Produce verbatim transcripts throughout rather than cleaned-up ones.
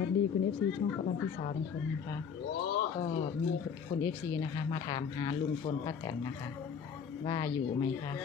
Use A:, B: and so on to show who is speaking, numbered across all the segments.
A: วัสดีคุณ เอฟ ซี ช่องป้าออนพี่สาวทุกคนนะคะก็มีคน เอฟ ซี นะคะมาถามหาลุงพลป้าแตนนะคะว่าอยู่ไหมคะ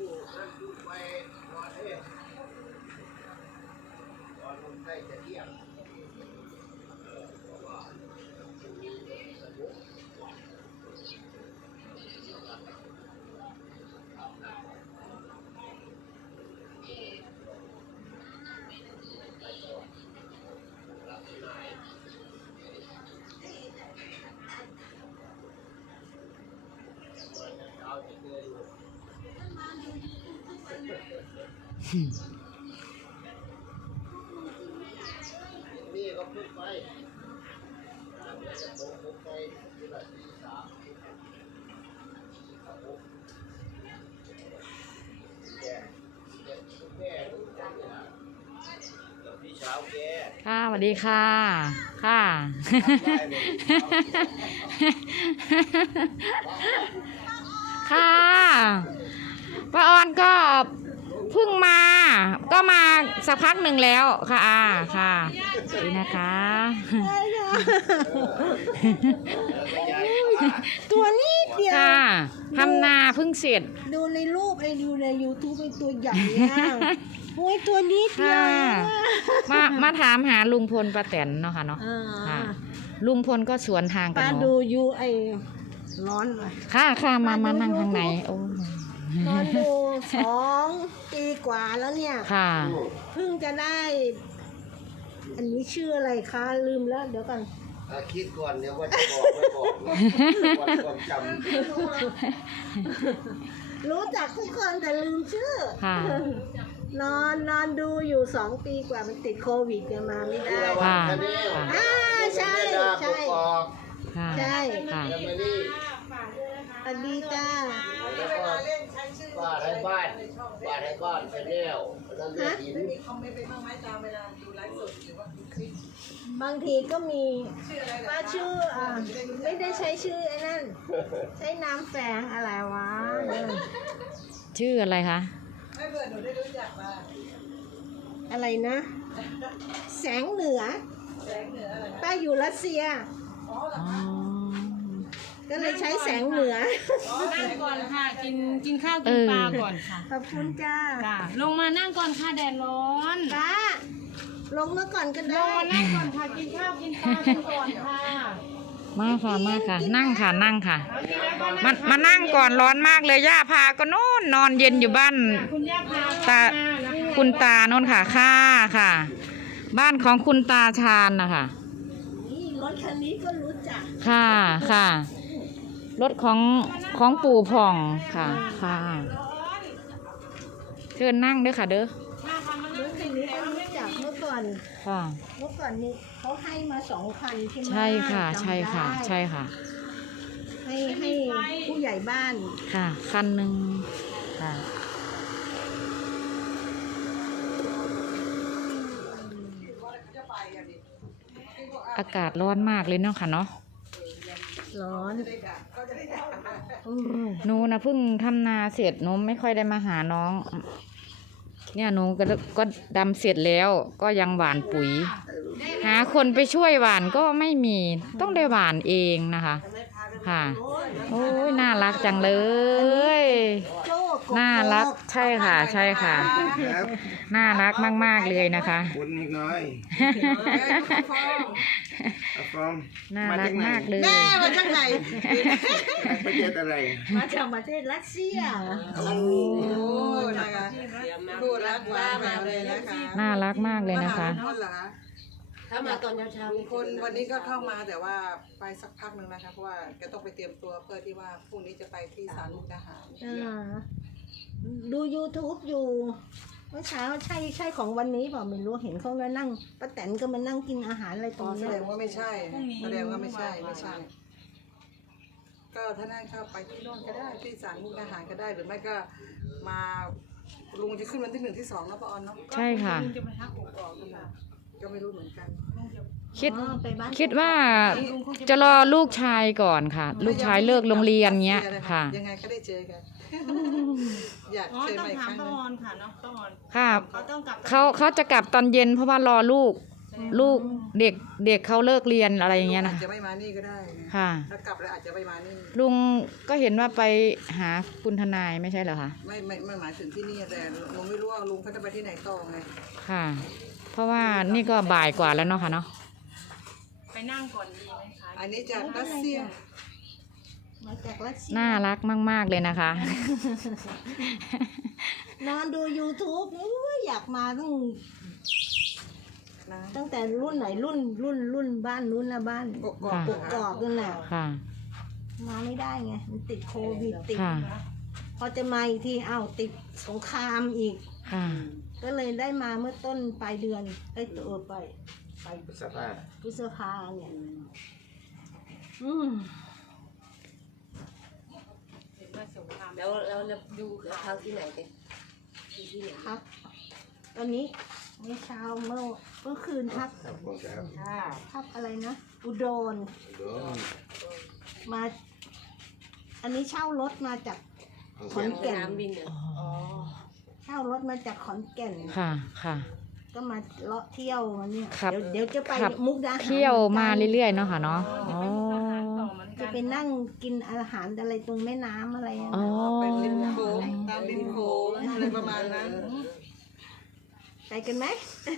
B: นี่ก็พูดไปจะโตไปที่แบบที่สามแกแกพี่เช้าแก
A: ค่ะสวัสดีค่ะค่ะค่ะป้าออนก็เพิ่งมาก็มาสักพักหนึ่งแล้วค่ะอาค่ะนี่นะคะ
C: ตัวนี้เดียว
A: ค่ะทำนาเพิ่งเสร็จ
C: ดูในรูปไอ้ดูใน ยูทูบ ไอ้ตัวใหญ่อะโอ้ยตัวนี้เดียว
A: มามาถามหาลุงพลป้าแตนเนาะค่ะเนาะค่ะลุงพลก็สวนทางกันเนาะ
C: ดูยูไอ้ร้อนเลย
A: ค่ะค่ะมามานั่งข้างในโอ้
C: นอนดูสองปีกว่าแล้วเนี่ย
A: ค่ะ
C: เพิ่งจะได้อันนี้ชื่ออะไรคะลืมแล้วเดี๋ยวก่อน
B: คิดก่อนเดี๋ยวว่าจะบอกไม่บอกวันความจ
C: ำรู้จักทุกคนแต่ลืมชื่อ นอนนอนดูอยู่สองปีกว่ามันติดโควิดเนี่ยมาไม่ได้
A: ค่ะ
C: อ่าใช่ใช่ใช่
A: ค่ะ
C: สวัสดีจ้า
B: บ้านให้บ้านบ้านให้บ้านไปแล้วนั่นเรื่องหิน
C: บางทีก็มีว่าชื่ออ่าไม่ได้ใช้ชื่อไอ้นั่นใช้น้ำแฝงอะไรวะ
A: ชื่ออะไรคะ
C: ไม่เผื่อหนูได้รู้จักมาอะไรนะแสงเหนือแสงเหนืออะไรป้าอยู่รัสเซียก็เลยใช้แสงเหนือ
D: นั่งก่อนค่ะกินกินข้าวกินปลาก่อนค่ะ
C: ขอบคุณจ้า
D: ลงมานั่งก่อนค่ะแดดร้อน
C: ป้าลงมาก่อนก็ได้
D: ลงมานั่งก่อนค่ะกินข้าวกินปลาก่อนค่ะ
A: มาค่ะมาค่ะนั่งค่ะนั่งค่ะมามานั่งก่อนร้อนมากเลยย่าพาก็โน่นนอนเย็นอยู่บ้านตาคุณตาโน่นค่ะค่ะค่ะบ้านของคุณตาชาญนะคะ
C: นี่รถคันนี้ก็รู้จัก
A: ค่ะค่ะรถของของปู่ผ่องค่ะค่ะเชิญนั่งด้วยค่ะเด้อ
C: รถคันนี้ก็รู้จักเมื่อก่อน
A: ค่ะ
C: เมื่อก่อนนี้เขาให้มาสองคันใช่ไหม
A: ใช่ค่ะใช่ค่ะใช่ค่ะ
C: ให้ให้ผู้ใหญ่บ้าน
A: ค่ะคันหนึ่งค่ะอากาศร้อนมากเลยเนาะค่ะเนาะ
C: ร้อน
A: หนูนะเพิ่งทำนาเสร็จหนูไม่ค่อยได้มาหาน้องเนี่ยหนูก็ก็ดำเสร็จแล้วก็ยังหว่านปุ๋ยหาคนไปช่วยหว่านก็ไม่มีต้องได้หว่านเองนะคะค่ะโอ้ยน่ารักจังเลยน่ารักใช่ค่ะใช่ค่ะน่ารักมากๆเลยนะคะ
B: คุณนิดน้อย
A: น่ารักมากเลย
C: แม่มาจากไหน
B: ประเทศอะไร
C: มาจากประเทศรัสเซีย
B: โอ้นะคะพูดรักหวานมาเลยนะคะ
A: น่ารักมากเลยนะคะ
C: ถ้ามาตอนเช้า
E: ๆคนวันนี้ก็เข้ามาแต่ว่าไปสักพักหนึ่งนะคะเพราะว่าแกต้องไปเตรียมตัวเพื่อที่ว่าพรุ่งนี้จะไปที่ศาลมุกดาหาร
C: ดู ยูทูบ อยู่เมื่อเช้าใช่ใช่ของวันนี้เปล่าไม่รู้เห็นเขาแล้วนั่งป้าแตนก็มานั่งกินอาหารอะไรตรงนี้
E: แสดงว่าไม่ใช่แสดงว่าไม่ใช่ไม่ใช่ก็ถ้านั่งเข้าไปที่โน่นก็ได้ที่ศาลมุกดาหารก็ได้หรือไม่ก็มาลุงจะขึ้นวันที่หนึ่งที่สองนะป้าออนเนาะ
A: ใช่ค่ะ
E: จะมาทักผมก่อนก็ไม่รู้เหมือนกัน
A: คิดคิดว่าจะรอลูกชายก่อนค่ะลูกชายเลิกโรงเรียนเงี้ยค่ะ
E: ยังไงก็ได้เจอกันอยากเจอใหม่ครั้งนึง
D: ค่ะเนาะต้อง
A: ค่ะเขาเขาจะกลับตอนเย็นเพราะว่ารอลูกลูกเด็กเด็กเขาเลิกเรียนอะไรอย่างเงี้ย
E: อา
A: นะ
E: จจะไม่มานี่ก็ได้ไง
A: ค่ะ
E: ถ้ากลับแล้วอาจจะไม่มานี่
A: ลุงก็เห็นว่าไปหาคุณทนายไม่ใช่เหรอคะ
E: ไม่ไม่ไม่หมายถึงที่นี่แต่ลุงไม่รู้ว่าลุงเขาจะไปที่ไหนต่อไง
A: ค่ะ เพราะว่านี่ก็บ่ายกว่าแล้วเนาะค่ะเนาะ
D: ไปนั่งก่อนดีไหมคะ
E: อันนี้จากรัสเซีย
C: มาจากรัสเซีย
A: น่ารักมาก ๆเลยนะคะ
C: นอนดู YouTube อุ๊ยอยากมาตั้ง
E: นะ
C: ตั้งแต่รุ่นไหนรุ่นรุ่นรุ่นบ้านนู้นนะบ้าน
E: กกอก
A: ค่ะ
C: กกอกนั่นแหละ
A: ค่ะ
C: มาไม่ได้ไงมันติดโควิดติด
A: ค่ะ
C: พอจะมาอีกทีอ้าวติดสงครามอีก
A: ค่ะ
C: ก็เลยได้มาเมื่อต้นปลายเดือนไอ้ยตัวไปไป
B: สภาพ
C: พฤษภาเนี่ยอืม
D: เห็นว่าสงคราม
F: แล้วแล้วแล้วดูแล้วพักที่ไหนกันที่ไหน
C: พักตอนนี้เมื่อเช้าเมื่อเมื่อคืนพัก
B: ครับผมครับ
F: ค่ะ
C: พักอะไรนะ อุดร
B: โดน
C: มา อันนี้เช่ารถมาจากขอน
F: ส
C: แก่น
F: นามบินเหรออ๋อ
C: เช่ารถมาจากขอนแก่น
A: ค่ะ ค่ะ
C: ก็มาเลาะเที่ยวมาเนี่ย
A: ครับ
C: เดี๋ยวเดี๋ยวจะไป
A: ครับ
C: มุกดาหาร
A: เที่ยวมา
C: หอนกัน
A: เรื่อยๆเนาะค่ะเนาะ อ๋อ
D: ต่อเหมือนกั
C: จะ
D: น
C: ไปนั่งกินอาหารอะไรตรงแม่น้ำอะไรอะ
A: อ๋อ
E: เป็นริมโขงตามริมโขงอะไรประมาณนั้น
C: ไปกันไหม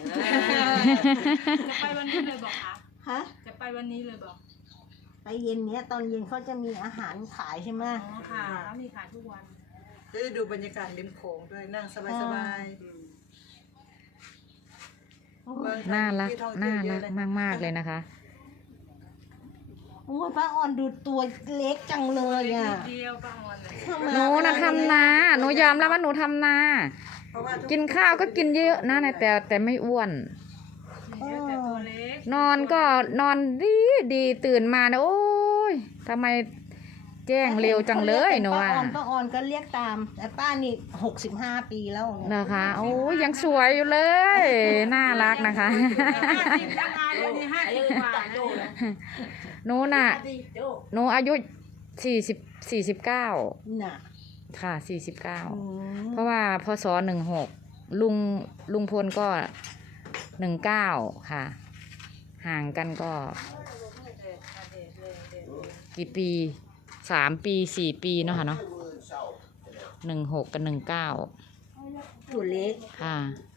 D: จะไปวันนี้เลยบอกคะ
C: ฮะ
D: จะไปวันนี้เลยบอก
C: ไปเย็นเนี้ยตอนเย็นเขาจะมีอาหารขายใช่ไหม
D: อ๋อค่ะแล้วมีขายทุกวัน
E: จะได้ดูบรรยากาศริมโขงด้วยนั่งสบายสบาย
A: น่ารัก น่ารักมาก ๆ เลยนะคะ
C: โอ้ยป้าออนดูตัวเล็กจังเลยอ่ะ
D: เดียวป้าออนเลย
C: ทำไม
A: หนูนะทำนา หนูยอมรับว่าหนูทำนา
E: เพราะว่าทุก
A: กินข้าวก็กินเยอะนะแต่แต่ไม่อ้วน
C: เอ
D: เยอะ
C: อ
D: แต่ตัวเล็ก
A: นอนก็นอนดีดีตื่นมานะโอ้ยทำไมแจ้งเร็วจังเลยหนู
C: ป้า
A: อ่ะ
C: ออนป้าออนก็เรียกตาม แต่ป้านี่หกสิบห้าปีแล้วเนี่ย
A: นะคะโอ้ยยังสวยอยู่เลย น่ารักนะคะ
D: ห้าสิบราคาเดี๋ยวนี้ห้าสิบกว่านะ
A: หนูน่ะหนูอายุสี่สิบสี่สิบเก้า
C: น่ะ
A: ค่ะสี่สิบเก้า
C: อืม
A: เพราะว่าพศหนึ่งหกลุงลุงพลก็หนึ่งเก้าค่ะ ห่างกันก็ กี่ปีสามปีสี่ปีเนาะค่ะเนาะหนึ่งหกกับหนึ่งเก้า
C: ตัวเล็ก
A: ค่ะ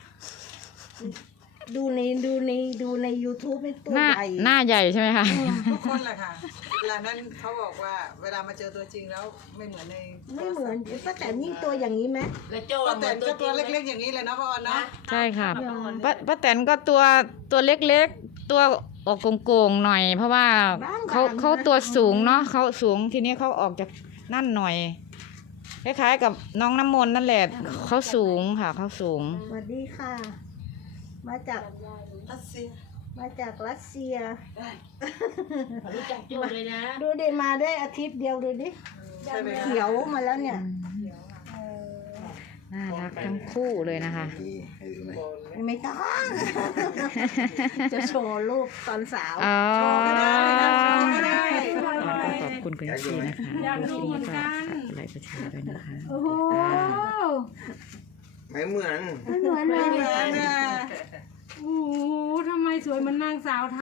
C: ดูในดูในดูใน YouTube เป็นตัว
A: หน้า
C: ใหญ่
A: หน้าใหญ่ใช่ไหมคะ
E: ทุกคนแหละค่ะ เวลานั้นเขาบอกว่าเวลามาเจอตัวจริงแล้วไม่เหมือนใน
C: ไม่เหมือนป้าแต่ยิ่งตัวอย่างนี้ไหม
F: แล้วโจ้
E: ป้า
F: เห
E: แต
F: มือน น
E: ก็
F: ตั
E: ตัว ว
F: จริงไหม
E: เล็กๆอย่างนี้เลยนะป้าออนนะ
A: ใช่ค่ะ
C: อย่า
A: ป้าป้าแตนก็ตัวตัวเล็กๆ ตัวออกโกงๆหน่อย เพราะว่าเขาเขาตัวสูงเนาะเขาสูงทีนี้เขาออกจากนั่นหน่อยคล้ายๆกับน้องน้ำมนต์นั่นแหละเขาสูงค่ะเขาสูง
C: สวัสดีค่ะ มาจาก
E: รัสเซีย
C: มาจากรัสเซีย
F: รู้จักโจ้เลยนะ
C: ดูดิมาได้อาทิตย์เดียวดูดิ
E: ใช่ไหมคะ
C: เขียวมาแล้วเนี่ย
A: น่ารักทั้งคู่เลยนะคะ
B: นี่ให้ดูไหม
C: ไม่ต้อง จะโชว์รูปตอนสาว
A: อ๋อ
E: ก็ได้นะก็ได้
A: ขอบคุณคุณพี่นะคะ
D: อยากรู้เหมือนกัน
A: ฝากกดไลค์กดแชร์ด้วยนะคะ
C: โอ้โห
B: ไม่เหมือน
C: ไม่เหมือนเล
E: ไม่เหมือน
C: ย
E: นะ
D: โอ้โหทำไมสวยเหมันนางสาว